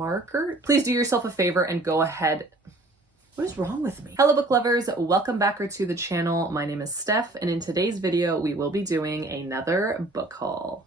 marker. Please do yourself a favor and go ahead. What is wrong with me? Hello book lovers, welcome back to the channel. My name is Steph, and in today's video, we will be doing another book haul.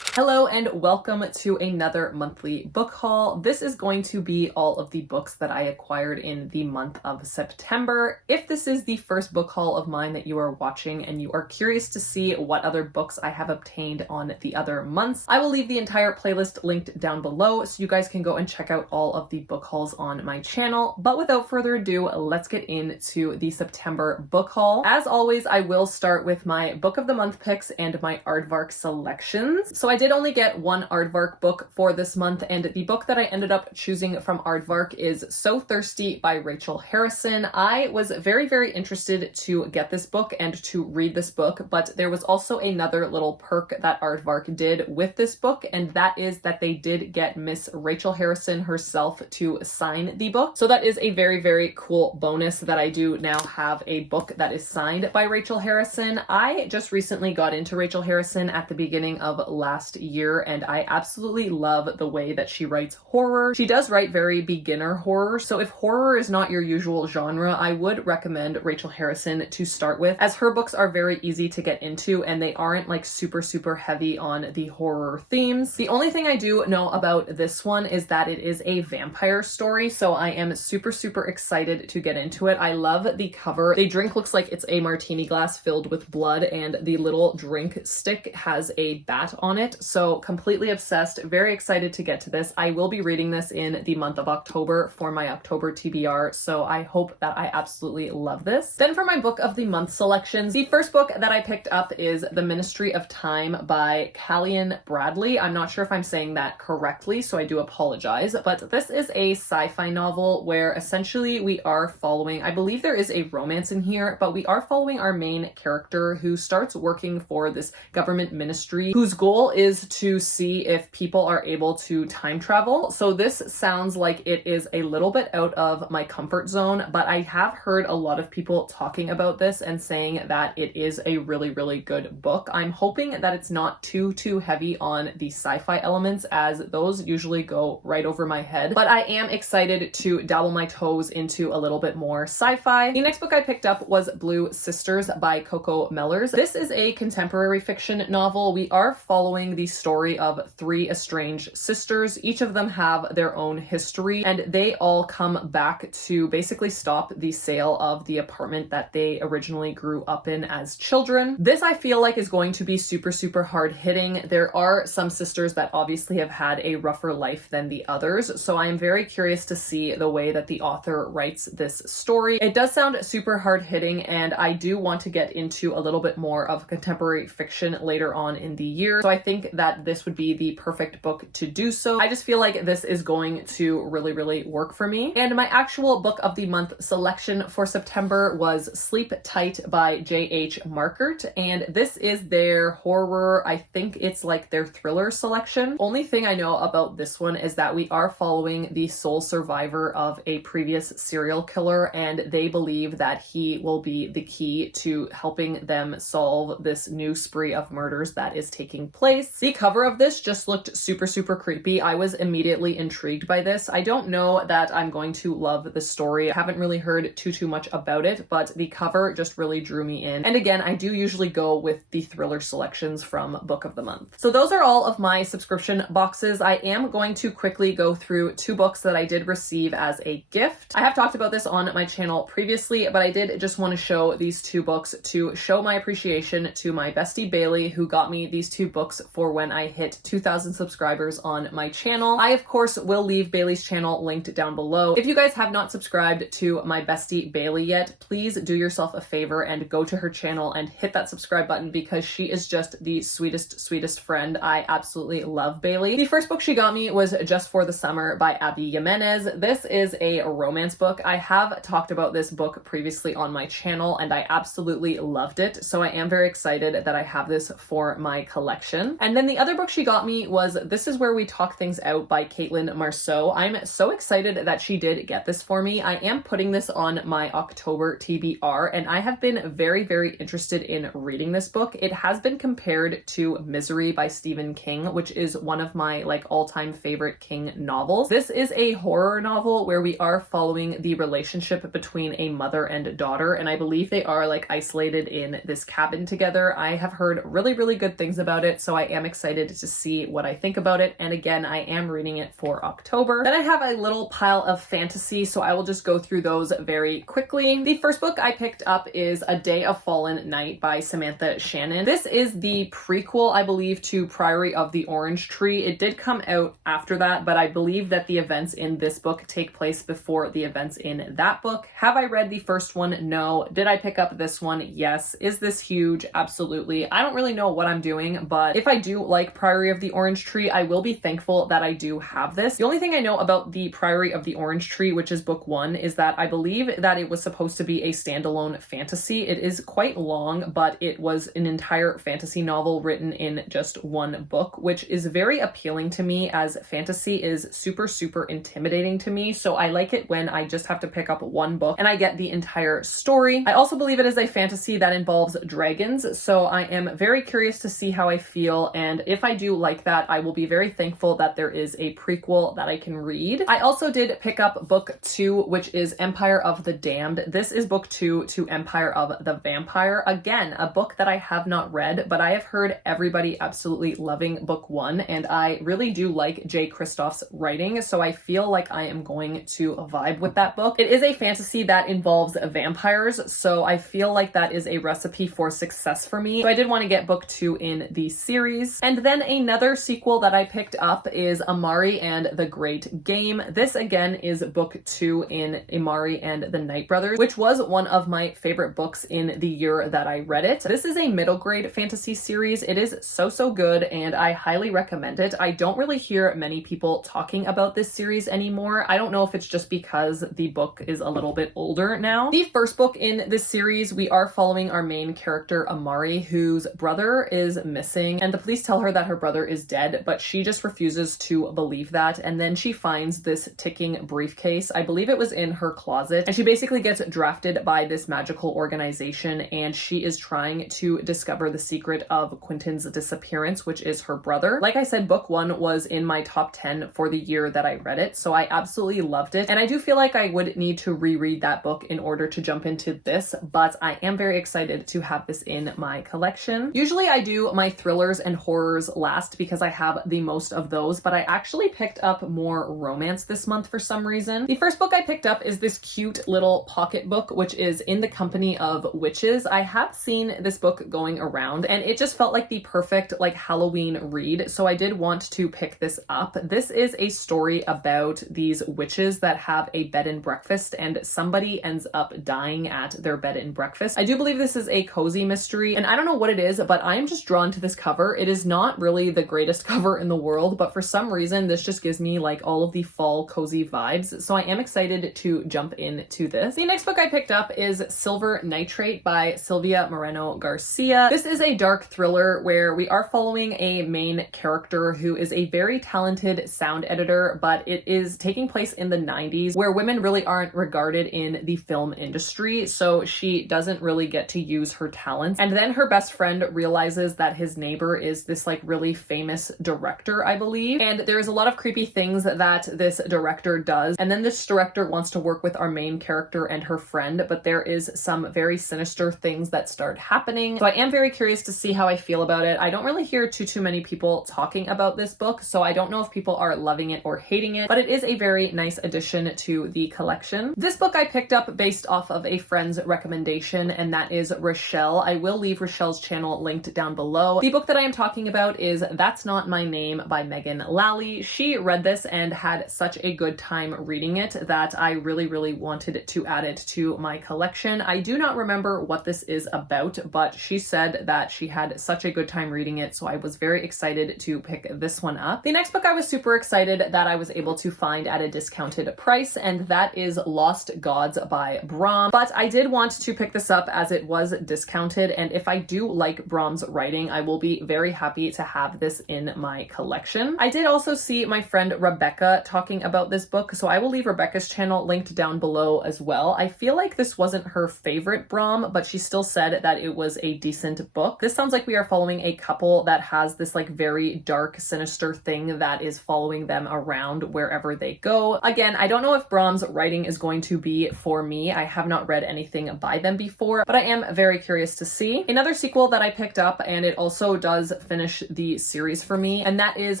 Hello and welcome to another monthly book haul. This is going to be all of the books that I acquired in the month of September. If this is the first book haul of mine that you are watching and you are curious to see what other books I have obtained on the other months, I will leave the entire playlist linked down below so you guys can go and check out all of the book hauls on my channel. But without further ado, let's get into the September book haul. As always, I will start with my book of the month picks and my aardvark selections. So I did only get one aardvark book for this month, and the book that I ended up choosing from aardvark is So Thirsty by Rachel Harrison. I was very interested to get this book and to read this book, but there was also another little perk that aardvark did with this book, and that is that they did get Miss Rachel Harrison herself to sign the book. So that is a very cool bonus that I do now have a book that is signed by Rachel Harrison. I just recently got into Rachel Harrison at the beginning of last year, and I absolutely love the way that she writes horror. She does write very beginner horror, so if horror is not your usual genre, I would recommend Rachel Harrison to start with, as her books are very easy to get into and they aren't like super heavy on the horror themes. The only thing I do know about this one is that it is a vampire story, so I am super excited to get into it. I love the cover. The drink looks like it's a martini glass filled with blood, and the little drink stick has a bat on it, so completely obsessed, very excited to get to this. I will be reading this in the month of October for my October TBR, so I hope that I absolutely love this. Then for my book of the month selections, the first book that I picked up is The Ministry of Time by Callian Bradley. I'm not sure if I'm saying that correctly, so I do apologize, but this is a sci-fi novel where essentially we are following, I believe there is a romance in here, but we are following our main character who starts working for this government ministry whose goal is to see if people are able to time travel. So this sounds like it is a little bit out of my comfort zone, but I have heard a lot of people talking about this and saying that it is a really good book. I'm hoping that it's not too heavy on the sci-fi elements, as those usually go right over my head, but I am excited to dabble my toes into a little bit more sci-fi. The next book I picked up was Blue Sisters by Coco Mellers. This is a contemporary fiction novel. We are following the story of three estranged sisters. Each of them have their own history, and they all come back to basically stop the sale of the apartment that they originally grew up in as children. This I feel like is going to be super hard hitting. There are some sisters that obviously have had a rougher life than the others, so I am very curious to see the way that the author writes this story. It does sound super hard hitting, and I do want to get into a little bit more of contemporary fiction later on in the year, so I think that this would be the perfect book to do so. I just feel like this is going to really work for me. And my actual book of the month selection for September was Sleep Tight by J.H. Markert, and this is their horror, I think it's like their thriller selection. Only thing I know about this one is that we are following the sole survivor of a previous serial killer, and they believe that he will be the key to helping them solve this new spree of murders that is taking place. The cover of this just looked super creepy. I was immediately intrigued by this. I don't know that I'm going to love the story. I haven't really heard too much about it, but the cover just really drew me in. And again, I do usually go with the thriller selections from Book of the Month. So those are all of my subscription boxes. I am going to quickly go through two books that I did receive as a gift. I have talked about this on my channel previously, but I did just want to show these two books to show my appreciation to my bestie Bailey, who got me these two books for when I hit 2,000 subscribers on my channel. I of course will leave Bailey's channel linked down below. If you guys have not subscribed to my bestie Bailey yet, please do yourself a favor and go to her channel and hit that subscribe button, because she is just the sweetest friend. I absolutely love Bailey. The first book she got me was Just for the Summer by Abby Jimenez. This is a romance book. I have talked about this book previously on my channel and I absolutely loved it, so I am very excited that I have this for my collection. And And then the other book she got me was This Is Where We Talk Things Out by Caitlin Marceau. I'm so excited that she did get this for me. I am putting this on my October TBR, and I have been very, very interested in reading this book. It has been compared to Misery by Stephen King, which is one of my like all-time favorite King novels. This is a horror novel where we are following the relationship between a mother and a daughter, and I believe they are like isolated in this cabin together. I have heard really, really good things about it, so I am excited to see what I think about it. And again, I am reading it for October. Then I have a little pile of fantasy, so I will just go through those very quickly. The first book I picked up is A Day of Fallen Night by Samantha Shannon. This is the prequel, I believe, to Priory of the Orange Tree. It did come out after that, but I believe that the events in this book take place before the events in that book. Have I read the first one? No. Did I pick up this one? Yes. Is this huge? Absolutely. I don't really know what I'm doing, but if I do like Priory of the Orange Tree, I will be thankful that I do have this. The only thing I know about the Priory of the Orange Tree, which is book one, is that I believe that it was supposed to be a standalone fantasy. It is quite long, but it was an entire fantasy novel written in just one book, which is very appealing to me as fantasy is super, super intimidating to me. So I like it when I just have to pick up one book and I get the entire story. I also believe it is a fantasy that involves dragons, so I am very curious to see how I feel, and if I do like that, I will be very thankful that there is a prequel that I can read. I also did pick up book 2, which is Empire of the Damned. This is book 2 to Empire of the Vampire. Again, a book that I have not read, but I have heard everybody absolutely loving book 1, and I really do like Jay Kristoff's writing, so I feel like I am going to vibe with that book. It is a fantasy that involves vampires, so I feel like that is a recipe for success for me. So I did want to get book 2 in the series. And then another sequel that I picked up is Amari and the Great Game. This again is book 2 in Amari and the Night Brothers, which was one of my favorite books in the year that I read it. This is a middle grade fantasy series. It is so good, and I highly recommend it. I don't really hear many people talking about this series anymore. I don't know if it's just because the book is a little bit older now. The first book in this series, we are following our main character Amari, whose brother is missing, and the police tell her that her brother is dead, but she just refuses to believe that. And then she finds this ticking briefcase. I believe it was in her closet, and she basically gets drafted by this magical organization, and she is trying to discover the secret of Quentin's disappearance, which is her brother. Like I said, book 1 was in my top 10 for the year that I read it, so I absolutely loved it, and I do feel like I would need to reread that book in order to jump into this, but I am very excited to have this in my collection. Usually I do my thrillers and horrors last because I have the most of those, but I actually picked up more romance this month for some reason. The first book I picked up is this cute little pocket book, which is In the Company of Witches. I have seen this book going around, and it just felt like the perfect like Halloween read, so I did want to pick this up. This is a story about these witches that have a bed and breakfast, and somebody ends up dying at their bed and breakfast. I do believe this is a cozy mystery, and I don't know what it is, but I am just drawn to this cover. It is not really the greatest cover in the world, but for some reason this just gives me like all of the fall cozy vibes, so I am excited to jump into this. The next book I picked up is Silver Nitrate by Sylvia Moreno Garcia. This is a dark thriller where we are following a main character who is a very talented sound editor, but it is taking place in the 90s where women really aren't regarded in the film industry, so she doesn't really get to use her talents. And then her best friend realizes that his neighbor is this like really famous director, I believe, and there's a lot of creepy things that this director does, and then this director wants to work with our main character and her friend, but there is some very sinister things that start happening. So I am very curious to see how I feel about it. I don't really hear too many people talking about this book, so I don't know if people are loving it or hating it, but it is a very nice addition to the collection. This book I picked up based off of a friend's recommendation, and that is Rochelle. I will leave Rochelle's channel linked down below. The book that I am talking about is That's Not My Name by Megan Lally. She read this and had such a good time reading it that I really wanted to add it to my collection. I do not remember what this is about, but she said that she had such a good time reading it, so I was very excited to pick this one up. The next book I was super excited that I was able to find at a discounted price, and that is Lost Gods by Brahm. But I did want to pick this up as it was discounted, and if I do like Brahm's writing, I will be very happy happy to have this in my collection. I did also see my friend Rebecca talking about this book, so I will leave Rebecca's channel linked down below as well. I feel like this wasn't her favorite Brom, but she still said that it was a decent book. This sounds like we are following a couple that has this like very dark, sinister thing that is following them around wherever they go. Again, I don't know if Brom's writing is going to be for me. I have not read anything by them before, but I am very curious to see. Another sequel that I picked up, and it also does finish the series for me, and that is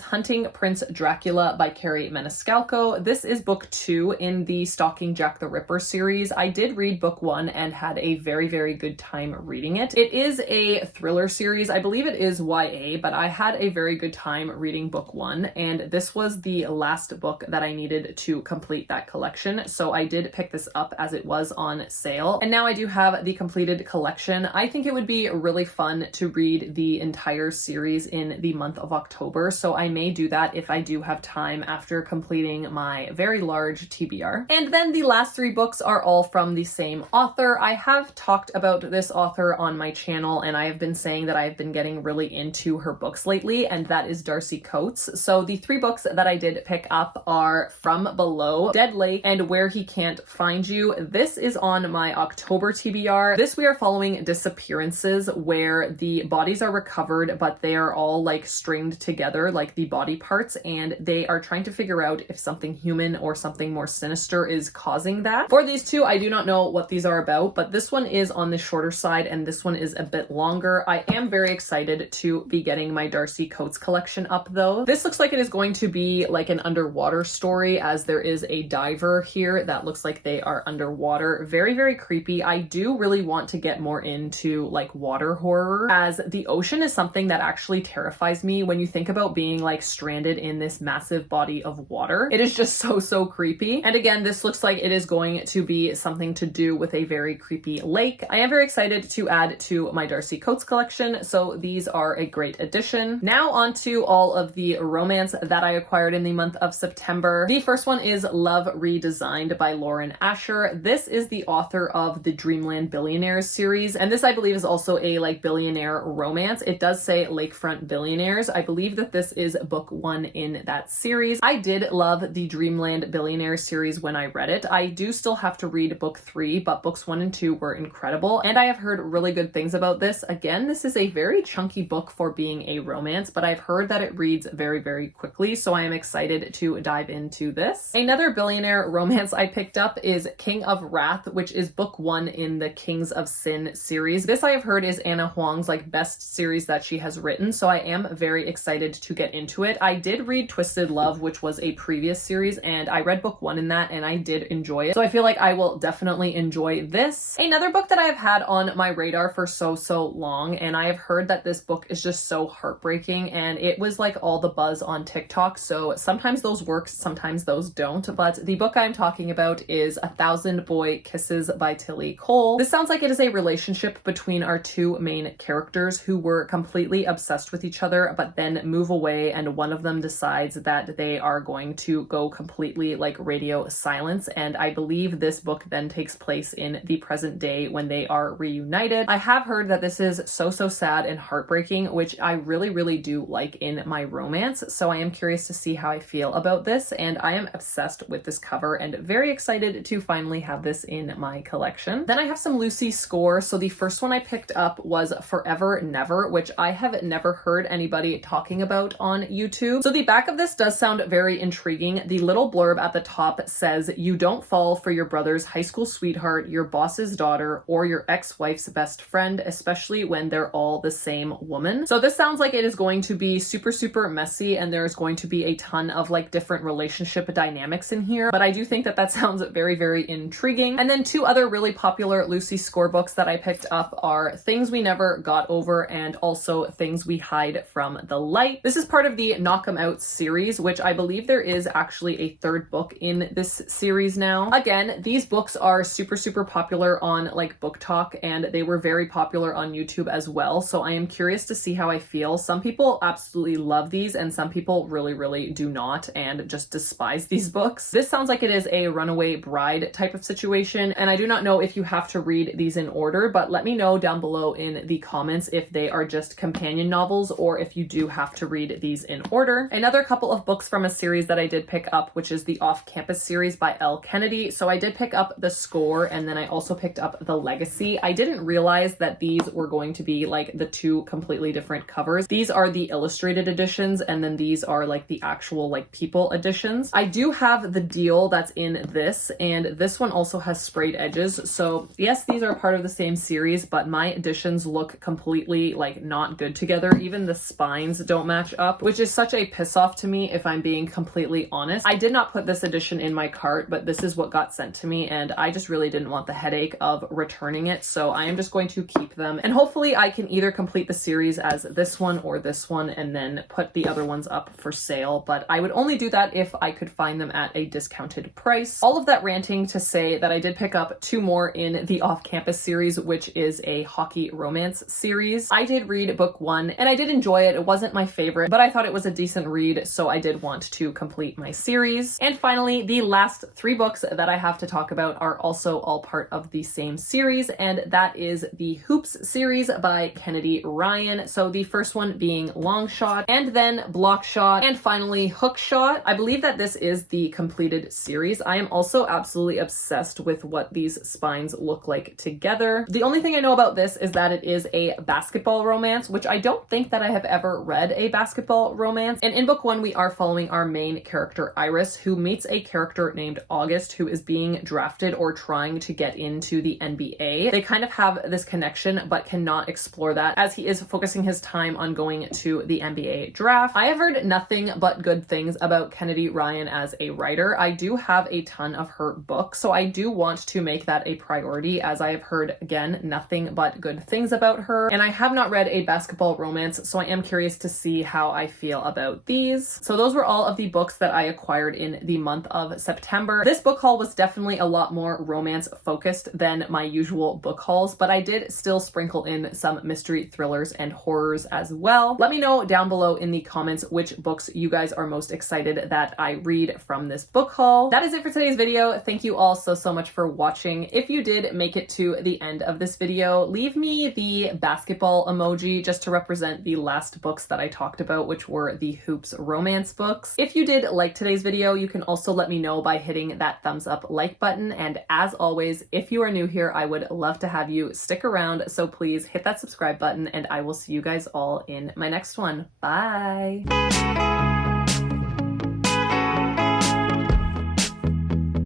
Hunting Prince Dracula by Carrie Maniscalco. This is book 2 in the Stalking Jack the Ripper series. I did read book 1 and had a very, very good time reading it. It is a thriller series. I believe it is YA, but I had a very good time reading book 1, and this was the last book that I needed to complete that collection, so I did pick this up as it was on sale, and now I do have the completed collection. I think it would be really fun to read the entire series in the month of October, so I may do that if I do have time after completing my very large TBR. And then the last 3 books are all from the same author. I have talked about this author on my channel, and I have been saying that I've been getting really into her books lately, and that is Darcy Coats. So the 3 books that I did pick up are From Below, Dead Lake, and Where He Can't Find You. This is on my October TBR. This we are following disappearances where the bodies are recovered, but they are all like stringed together, like the body parts, and they are trying to figure out if something human or something more sinister is causing that. For these 2, I do not know what these are about, but this one is on the shorter side and this one is a bit longer. I am very excited to be getting my Darcy Coats collection up though. This looks like it is going to be like an underwater story, as there is a diver here that looks like they are underwater. Very, very creepy. I do really want to get more into like water horror, as the ocean is something that actually terrifies me when you think about being like stranded in this massive body of water. It is just so creepy. And again, this looks like it is going to be something to do with a very creepy lake. I am very excited to add to my Darcy Coats collection, so these are a great addition. Now on to all of the romance that I acquired in the month of September. The first one is Love Redesigned by Lauren Asher. This is the author of the Dreamland Billionaires series, and this I believe is also a like billionaire romance. It does say Lakefront Billionaires. I believe that this is book 1 in that series. I did love the Dreamland Billionaires series when I read it. I do still have to read book 3, but books 1 and 2 were incredible, and I have heard really good things about this. Again, this is a very chunky book for being a romance, but I've heard that it reads very, very quickly, so I am excited to dive into this. Another billionaire romance I picked up is King of Wrath, which is book 1 in the Kings of Sin series. This I have heard is Anna Huang's like best series that she has written, so I am very excited to get into it. I did read Twisted Love, which was a previous series, and I read book 1 in that and I did enjoy it, so I feel like I will definitely enjoy this. Another book that I have had on my radar for so long, and I have heard that this book is just so heartbreaking, and it was like all the buzz on TikTok, so sometimes those work, sometimes those don't, but the book I'm talking about is 1,000 Boy Kisses by Tilly Cole. This sounds like it is a relationship between our 2 main characters who were completely obsessed with each other, but then move away, and one of them decides that they are going to go completely like radio silence, and I believe this book then takes place in the present day when they are reunited. I have heard that this is so sad and heartbreaking, which I really do like in my romance, so I am curious to see how I feel about this, and I am obsessed with this cover and very excited to finally have this in my collection. Then I have some Lucy Score. So the first one I picked up was Forever Never, which I have never heard anybody talking about on YouTube. So the back of this does sound very intriguing. The little blurb at the top says, "You don't fall for your brother's high school sweetheart, your boss's daughter, or your ex-wife's best friend, especially when they're all the same woman." So this sounds like it is going to be super messy, and there's going to be a ton of like different relationship dynamics in here, but I do think that sounds very intriguing. And then 2 other really popular Lucy Score books that I picked up are Things We Never Got Over and also Things We Hide from the Light. This is part of the Knock 'Em Out series, which I believe there is actually a 3rd book in this series now. Again, these books are super popular on like Book Talk, and they were very popular on YouTube as well, so I am curious to see how I feel. Some people absolutely love these, and some people really do not and just despise these books. This sounds like it is a runaway bride type of situation, and I do not know if you have to read these in order, but let me know down below in the comments if they are just companion novels or if you do have to read these in order. Another couple of books from a series that I did pick up, which is the Off-Campus series by L. Kennedy. So I did pick up The Score, and then I also picked up The Legacy. I didn't realize that these were going to be like the two completely different covers. These are the illustrated editions, and then these are like the actual like people editions. I do have the deal that's in this, and this one also has sprayed edges. So yes, these are part of the same series, but my editions look completely like not good together. Even the spines don't match up, which is such a piss off to me if I'm being completely honest. I did not put this edition in my cart, but this is what got sent to me, and I just really didn't want the headache of returning it. So I am just going to keep them, and hopefully I can either complete the series as this one or this one and then put the other ones up for sale. But I would only do that if I could find them at a discounted price. All of that ranting to say that I did pick up two more in the Off-Campus series, which is a hockey romance series. I did read book one and I did enjoy it. It wasn't my favorite, but I thought it was a decent read, so I did want to complete my series. And finally, the last three books that I have to talk about are also all part of the same series, and that is the Hoops series by Kennedy Ryan. So the first one being Long Shot, and then Block Shot, and finally Hook Shot. I believe that this is the completed series. I am also absolutely obsessed with what these spines look like together. The only thing I know about this is that it is a basketball romance, which I don't think that I have ever read a basketball romance. And in book one, we are following our main character, Iris, who meets a character named August, who is being drafted or trying to get into the NBA. They kind of have this connection, but cannot explore that as he is focusing his time on going to the NBA draft. I have heard nothing but good things about Kennedy Ryan as a writer. I do have a ton of her books, so I do want to make that a priority, as I have heard, again, nothing but good things about her. And I have not read a basketball romance, so I am curious to see how I feel about these. So those were all of the books that I acquired in the month of September. This book haul was definitely a lot more romance focused than my usual book hauls, but I did still sprinkle in some mystery thrillers and horrors as well. Let me know down below in the comments which books you guys are most excited that I read from this book haul. That is it for today's video. Thank you all so much for watching. If you did make it to the end of this video, leave me the basketball emoji just to represent the last books that I talked about, which were the Hoops romance books. If you did like today's video, you can also let me know by hitting that thumbs up like button. And as always, if you are new here, I would love to have you stick around. So please hit that subscribe button, and I will see you guys all in my next one. Bye.